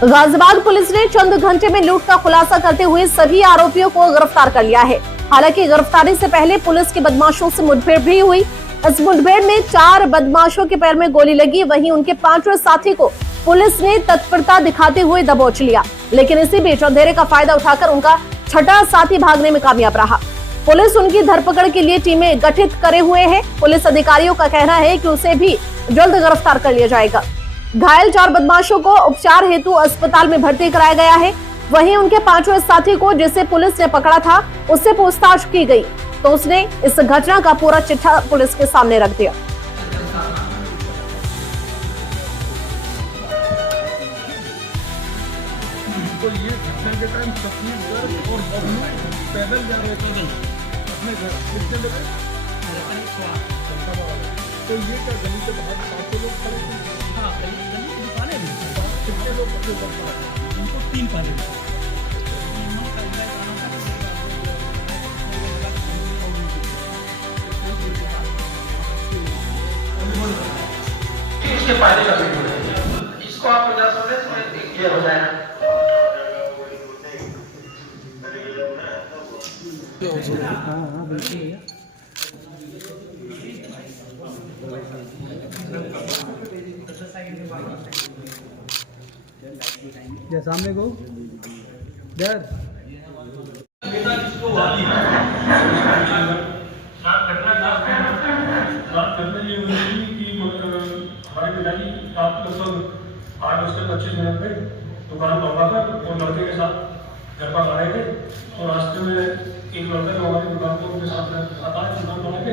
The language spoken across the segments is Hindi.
गाजियाबाद पुलिस ने चंद घंटे में लूट का खुलासा करते हुए सभी आरोपियों को गिरफ्तार कर लिया है। हालांकि गिरफ्तारी से पहले पुलिस की बदमाशों से मुठभेड़ भी हुई। इस मुठभेड़ में 4 बदमाशों के पैर में गोली लगी, वहीं उनके 5वें साथी को पुलिस ने तत्परता दिखाते हुए दबोच लिया। लेकिन इसी बीच अंधेरे का फायदा उठाकर उनका 6ठा साथी भागने में कामयाब रहा। पुलिस उनकी धरपकड़ के लिए टीमें गठित करे हुए है। पुलिस अधिकारियों का कहना है कि उसे भी जल्द गिरफ्तार कर लिया जाएगा। घायल 4 बदमाशों को उपचार हेतु अस्पताल में भर्ती कराया गया है। वहीं उनके 5वें साथी को, जिसे पुलिस ने पकड़ा था, उससे पूछताछ की गई तो उसने इस घटना का पूरा चिट्ठा पुलिस के सामने रख दिया। तो ये घटना के टाइम छत्तीसगढ़ और बबलू पैदल जा रहे थे अपने घर कितने लोग, तो ये क्या गली के बाहर 5 लोग खड़े थे? हाँ, गली की दुकानें भी कितने लोग उनको 3 पाले इसके फायदे का वीडियो है, इसको आप प्रजासत्ताक में क्लियर हो जाएगा। या सामने को डर हमारे पिताजी रात लगभग 8:25 पे दुकान लौटाकर और लड़के के साथ घर पर आ रहे थे। और रास्ते में एक लड़का जो हमारी दुकान को उनके साथ आता है, दुकान बना के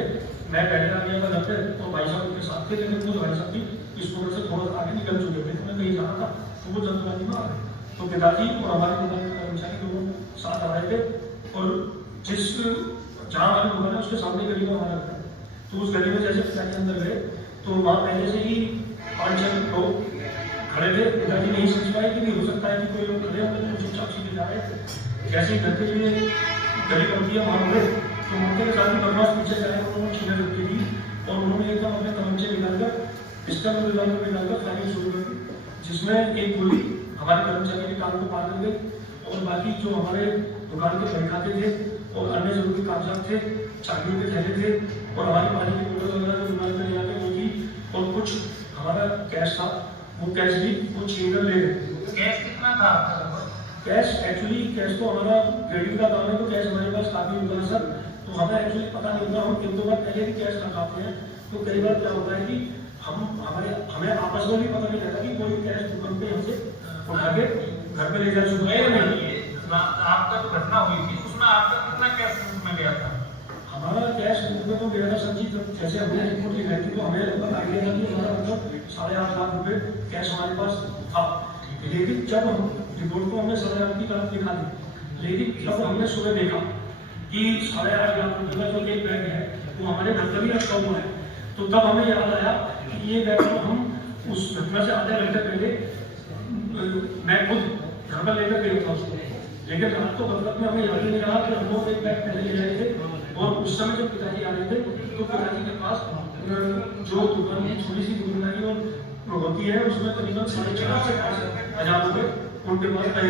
मैं पहले आ गया घर पे, तो भाई साहब उनके साथ थे। लेकिन वो भाई साहब भी इस रोड से थोड़ा आगे निकल चुके थे, मैं कहीं जाना था, तो वो जल्दबाजी में आ गए। तो पिताजी और हमारे दुकान के कर्मचारी दोनों साथ आ रहे थे और जहाँ हमारी दुकान है उसके सामने गली में हमारा घर, तो उस गली में जैसे पिताजी अंदर गए तो वहाँ पहले से ही 5-6 लोग खड़े थे। पिताजी नहीं समझ पाए कि हो सकता है कि कोई लोग खड़े होंगे, तो चुपचाप सीधे जा रहे थे। जैसे ही घर के लिए गली पड़ती है वहाँ गए तो मौके के साथ ही बदमाश पीछे चले, उन्होंने छीने रुकी थी और उन्होंने एकदम अपने तमंचे निकालकर पिस्टल रिवॉल्वर निकालकर फायरिंग शुरू कर दी, जिसमें एक गोली हमारे कर्मचारी के कान को पार कर गई और बाकी जो हमारे दुकान के बहीखाते थे और अन्य जरूरी कागजात थे, चाबियों के थैले थे और हमारी पानी की बोतल वगैरह जो दुकान में ले आते वो थी और कुछ हमारा कैश था, वो कैश भी वो छीन कर ले गए। कैश कितना था? कैश एक्चुअली कैश तो हमारा क्रेडिट का काम है, तो कैश हमारे पास काफी होता है सर, तो हमें एक्चुअली पता नहीं होता। हम 1-2 बार पहले भी कैश रखाते हैं, तो कई बार क्या होता है कि हमें आपस में भी पता नहीं रहता कि कोई कैश दुकान पे हमसे उठा के घर पे ले जा चुका है या नहीं। आपका जो घटना हुई थी उसमें आपका कितना कैश में गया था? हमारा कैश में तो गया था संजीत, जैसे हमने रिपोर्ट लिखाई थी तो हमें लगभग आइडिया था कि हमारा मतलब 8.5 लाख रुपए कैश हमारे पास था। लेकिन जब हम रिपोर्ट को हमने 7.5 लाख की तरफ दिखा दी, लेकिन जब हमने सुबह देखा कि 8.5 लाख रुपए का जो एक बैग है वो हमारे घर पर ही रखा हुआ है, तो तब हमें याद आया कि ये बैग तो हम उस घटना से आधे घंटे पहले मैं खुद घर पर लेकर गया था उसको। लेकिन रात को मतलब में हमें याद ही नहीं रहा कि हम लोग एक बैग पहले ले आए थे और उस समय जब पिताजी आ रहे थे तो पिताजी के पास जो दुकान की छोटी सी दुकानदारी और होती है उसमें करीबन 4.5 से 5 हज़ार रुपए उनके पास तय